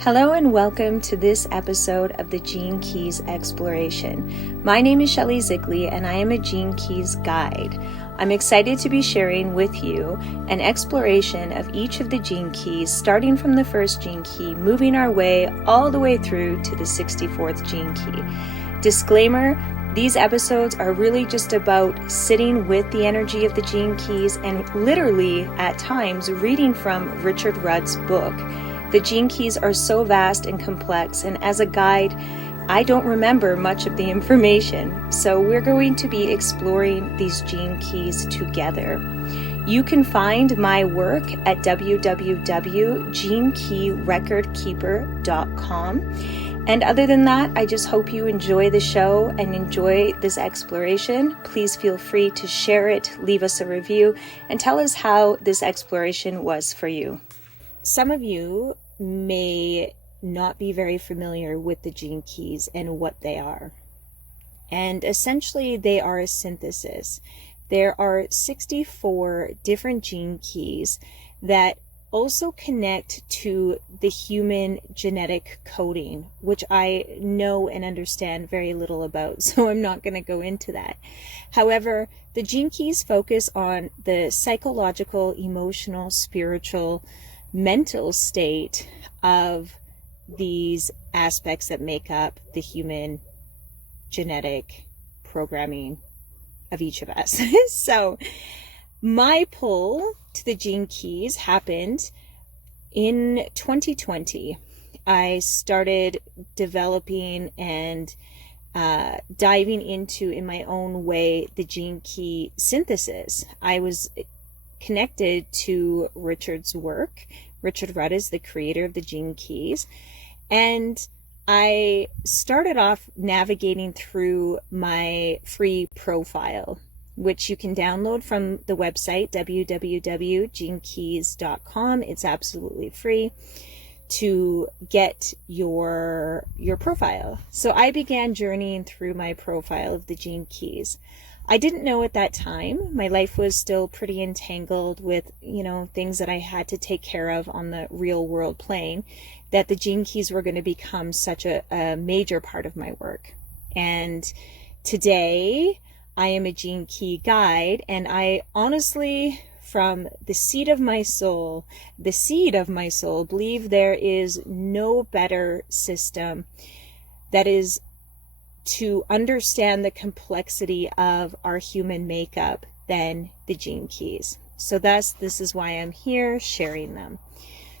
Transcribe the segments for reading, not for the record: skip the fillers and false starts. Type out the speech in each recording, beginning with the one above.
Hello and welcome to this episode of the Gene Keys Exploration. My name is Shelly Szigli and I am a Gene Keys guide. I'm excited to be sharing with you an exploration of each of the gene keys, starting from the first gene key, moving our way all the way through to the 64th gene key. Disclaimer, these episodes are really just about sitting with the energy of the gene keys and literally, at times, reading from Richard Rudd's book. The gene keys are so vast and complex, and as a guide, I don't remember much of the information, so we're going to be exploring these gene keys together. You can find my work at www.genekeyrecordkeeper.com. And other than that, I just hope you enjoy the show and enjoy this exploration. Please feel free to share it, leave us a review, and tell us how this exploration was for you. Some of you may not be very familiar with the gene keys and what they are. And essentially, they are a synthesis. There are 64 different gene keys that also connect to the human genetic coding, which I know and understand very little about, so I'm not going to go into that. However, the gene keys focus on the psychological, emotional, spiritual, mental state of these aspects that make up the human genetic programming of each of us. So my pull to the gene keys happened in 2020. I started developing and diving into, in my own way, the gene key synthesis. I was connected to Richard's work. Richard Rudd is the creator of the gene keys. And I started off navigating through my free profile, which you can download from the website www.genekeys.com. It's absolutely free to get your profile. So I began journeying through my profile of the gene keys. I didn't know at that time. My life was still pretty entangled with, things that I had to take care of on the real world plane, that the gene keys were going to become such a major part of my work. And today I am a gene key guide, and I honestly, from the seed of my soul, believe there is no better system that is to understand the complexity of our human makeup than the gene keys. So this is why I'm here sharing them.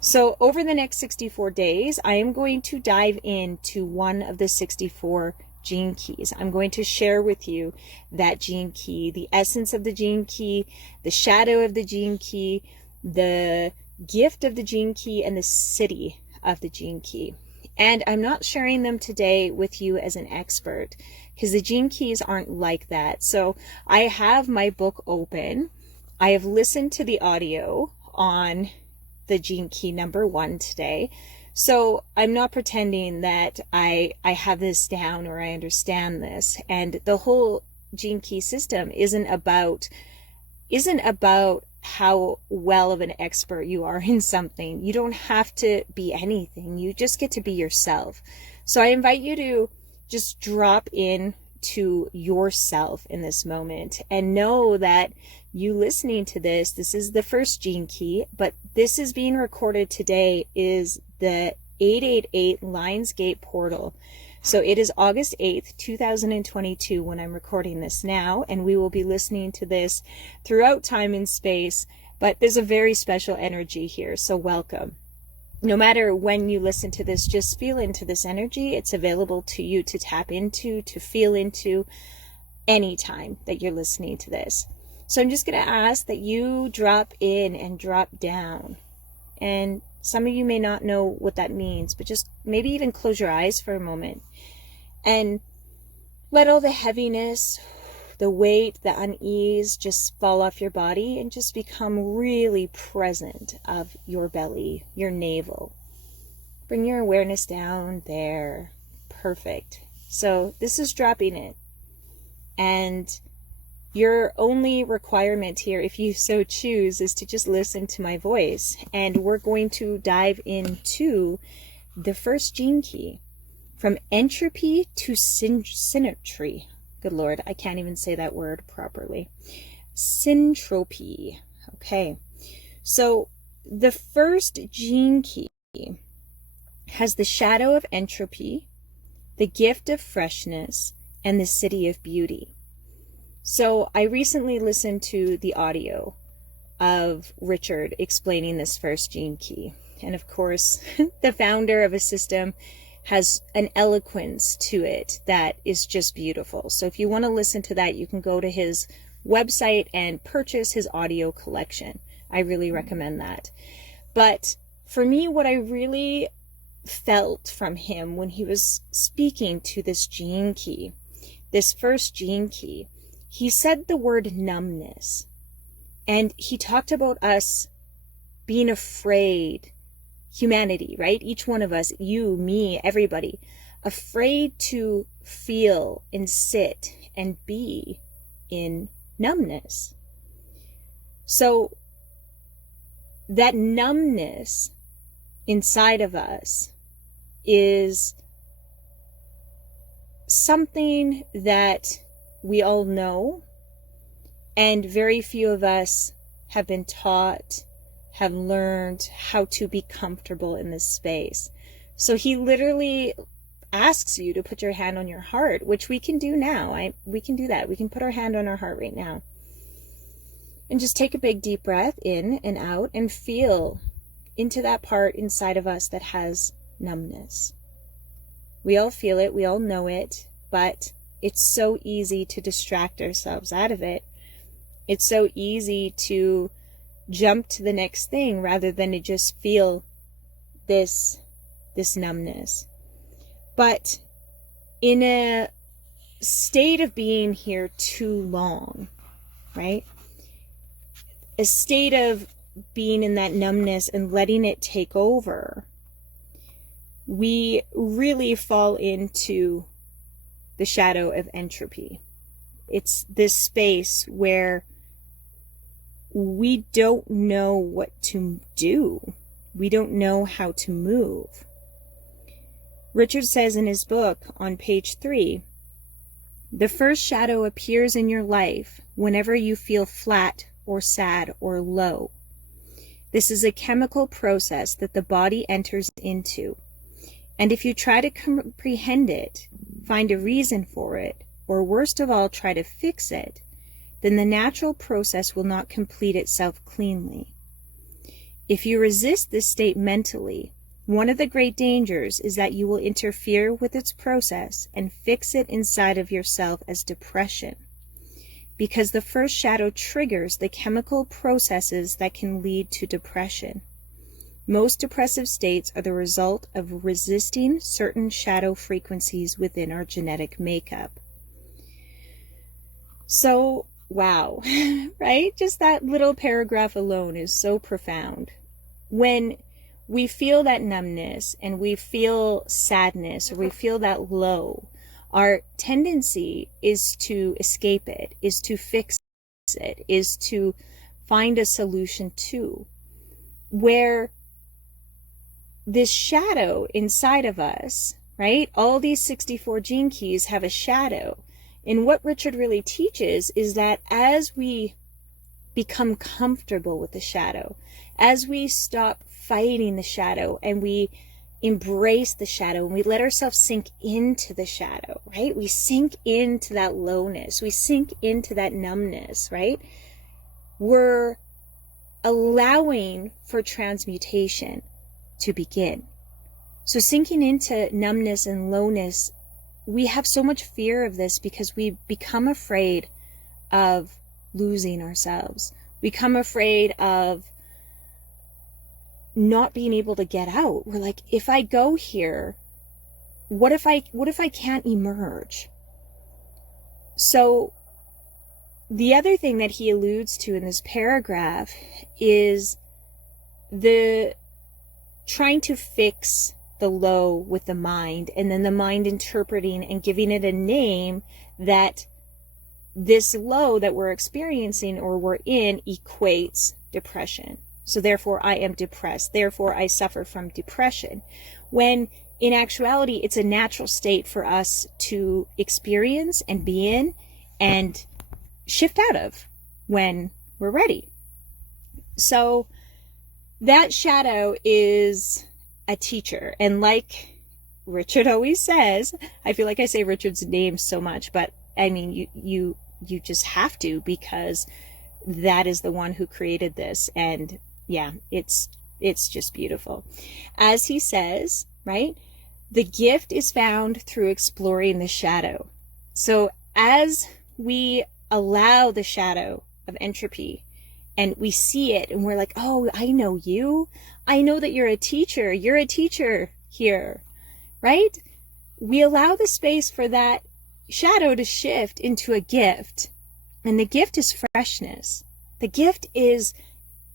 So over the next 64 days, I am going to dive into one of the 64 gene keys. I'm going to share with you that gene key, the essence of the gene key, the shadow of the gene key, the gift of the gene key, and the siddhi of the gene key. And I'm not sharing them today with you as an expert, because the gene keys aren't like that. So I have my book open. I have listened to the audio on the gene key number 1 today. So I'm not pretending that I have this down or I understand this. And the whole gene key system isn't about how well of an expert you are in something. You don't have to be anything. You just get to be yourself. So I invite you to just drop in to yourself in this moment and know that you listening to this is the first gene key, but this is being recorded today is the 888 Lionsgate portal. So it is August 8th, 2022 when I'm recording this now, and we will be listening to this throughout time and space, but there's a very special energy here, so welcome. No matter when you listen to this, just feel into this energy. It's available to you to tap into, to feel into any time that you're listening to this. So I'm just going to ask that you drop in and drop down. And some of you may not know what that means, but just maybe even close your eyes for a moment and let all the heaviness, the weight, the unease just fall off your body and just become really present of your belly, your navel. Bring your awareness down there. Perfect. So this is dropping it. And your only requirement here, if you so choose, is to just listen to my voice. And we're going to dive into the first gene key, from entropy to syntropy. Good Lord, I can't even say that word properly. Syntropy. Okay, so the first gene key has the shadow of entropy, the gift of freshness, and the city of beauty. So I recently listened to the audio of Richard explaining this first gene key. And of course, the founder of a system has an eloquence to it that is just beautiful. So if you want to listen to that, you can go to his website and purchase his audio collection. I really recommend that. But for me, what I really felt from him when he was speaking to this gene key, this first gene key, he said the word numbness. And he talked about us being afraid, humanity, right? Each one of us, you, me, everybody, afraid to feel and sit and be in numbness. So that numbness inside of us is something that we all know, and very few of us have been taught, have learned how to be comfortable in this space. So he literally asks you to put your hand on your heart, which we can do now. We can do that. We can put our hand on our heart right now. And just take a big deep breath in and out and feel into that part inside of us that has numbness. We all feel it, we all know it, but it's so easy to distract ourselves out of it. It's so easy to jump to the next thing rather than to just feel this numbness. But in a state of being here too long, right? A state of being in that numbness and letting it take over, we really fall into the shadow of entropy. It's this space where we don't know what to do. We don't know how to move. Richard says in his book on page 3, the first shadow appears in your life whenever you feel flat or sad or low. This is a chemical process that the body enters into. And if you try to comprehend it, find a reason for it, or worst of all, try to fix it, then the natural process will not complete itself cleanly. If you resist this state mentally, one of the great dangers is that you will interfere with its process and fix it inside of yourself as depression, because the first shadow triggers the chemical processes that can lead to depression. Most depressive states are the result of resisting certain shadow frequencies within our genetic makeup. So, wow, right? Just that little paragraph alone is so profound. When we feel that numbness and we feel sadness or we feel that low, our tendency is to escape it, is to fix it, is to find a solution to, where this shadow inside of us, right? All these 64 gene keys have a shadow. And what Richard really teaches is that as we become comfortable with the shadow, as we stop fighting the shadow and we embrace the shadow and we let ourselves sink into the shadow, right? We sink into that lowness. We sink into that numbness, right? We're allowing for transmutation to begin. So sinking into numbness and lowness, we have so much fear of this because we become afraid of losing ourselves. We become afraid of not being able to get out. We're like, if I go here, what if I can't emerge? So the other thing that he alludes to in this paragraph is the trying to fix the low with the mind, and then the mind interpreting and giving it a name that this low that we're experiencing or we're in equates depression, So therefore I am depressed. Therefore I suffer from depression. When in actuality, it's a natural state for us to experience and be in and shift out of when we're ready. So that shadow is a teacher. And like Richard always says, I feel like I say Richard's name so much, but I mean, you just have to, because that is the one who created this. And yeah, it's just beautiful. As he says, right? The gift is found through exploring the shadow. So as we allow the shadow of entropy and we see it and we're like, oh, I know you. I know that you're a teacher. You're a teacher here, right? We allow the space for that shadow to shift into a gift. And the gift is freshness. The gift is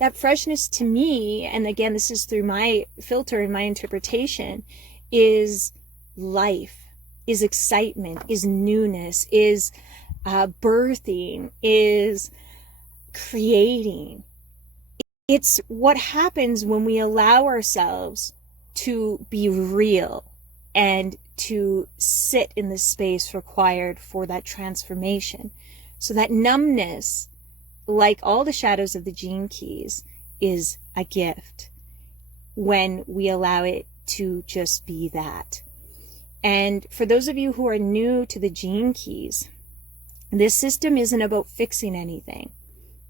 that freshness to me, and again, this is through my filter and my interpretation, is life, is excitement, is newness, is birthing, is creating. It's what happens when we allow ourselves to be real and to sit in the space required for that transformation. So that numbness, like all the shadows of the gene keys, is a gift when we allow it to just be that. And for those of you who are new to the gene keys, this system isn't about fixing anything.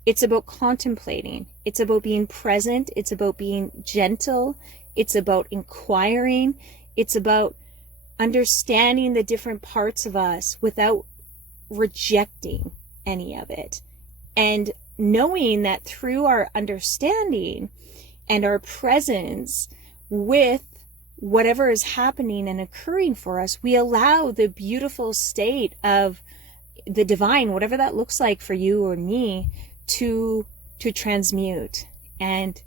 It's about contemplating. It's about being present. It's about being gentle. It's about inquiring. It's about understanding the different parts of us without rejecting any of it. And knowing that through our understanding and our presence with whatever is happening and occurring for us, we allow the beautiful state of the divine, whatever that looks like for you or me, to transmute and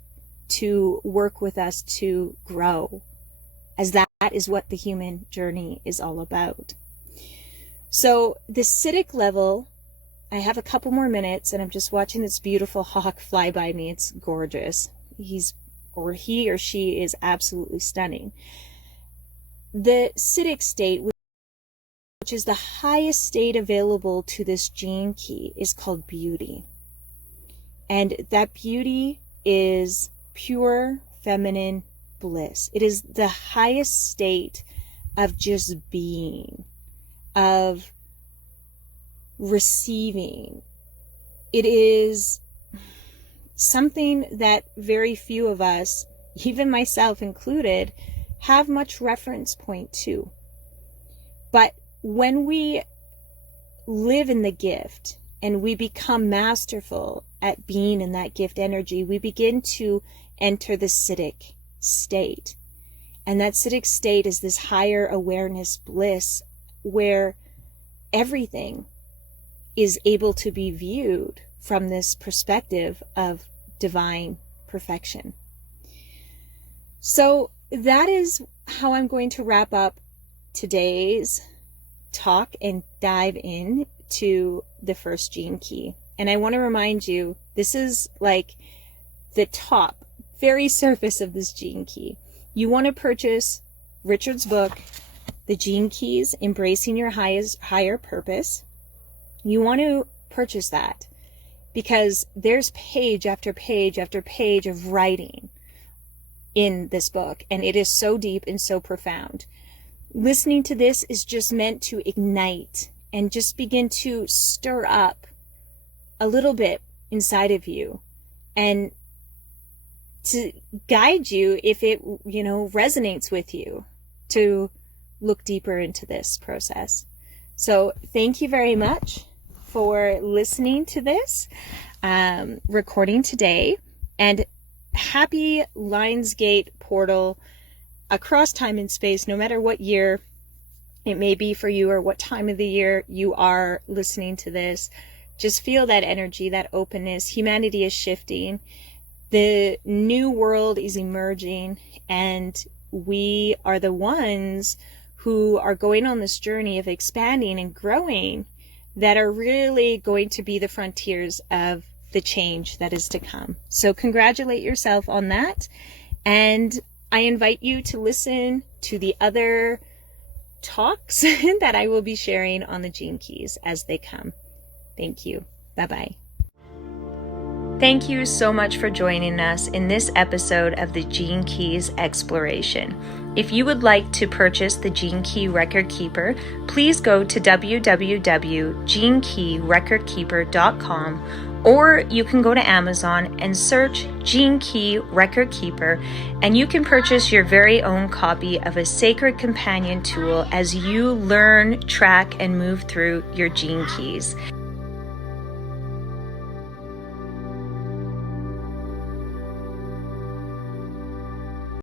to work with us to grow, as that is what the human journey is all about. So the Siddhic level, I have a couple more minutes, and I'm just watching this beautiful hawk fly by me. It's gorgeous. He or she is absolutely stunning. The Siddhic state, which is the highest state available to this gene key, is called beauty. And that beauty is pure feminine bliss. It is the highest state of just being, of receiving. It is something that very few of us, even myself included, have much reference point to. But when we live in the gift and we become masterful at being in that gift energy, we begin to enter the Siddhic state. And that Siddhic state is this higher awareness bliss where everything is able to be viewed from this perspective of divine perfection. So that is how I'm going to wrap up today's talk and dive in to the first gene key. And I want to remind you, this is like the top, very surface of this gene key. You want to purchase Richard's book, The Gene Keys, Embracing Your Higher Purpose. You want to purchase that because there's page after page after page of writing in this book, and it is so deep and so profound. Listening to this is just meant to ignite and just begin to stir up a little bit inside of you and to guide you, if it, resonates with you, to look deeper into this process. So thank you very much for listening to this recording today, and happy Lionsgate portal across time and space, no matter what year it may be for you or what time of the year you are listening to this. Just feel that energy, that openness. Humanity is shifting. The new world is emerging, and we are the ones who are going on this journey of expanding and growing that are really going to be the frontiers of the change that is to come. So congratulate yourself on that. And I invite you to listen to the other talks that I will be sharing on the Gene Keys as they come. Thank you. Bye-bye. Thank you so much for joining us in this episode of the Gene Keys Exploration. If you would like to purchase the Gene Key Record Keeper, please go to www.genekeyrecordkeeper.com, or you can go to Amazon and search Gene Key Record Keeper, and you can purchase your very own copy of a sacred companion tool as you learn, track, and move through your gene keys.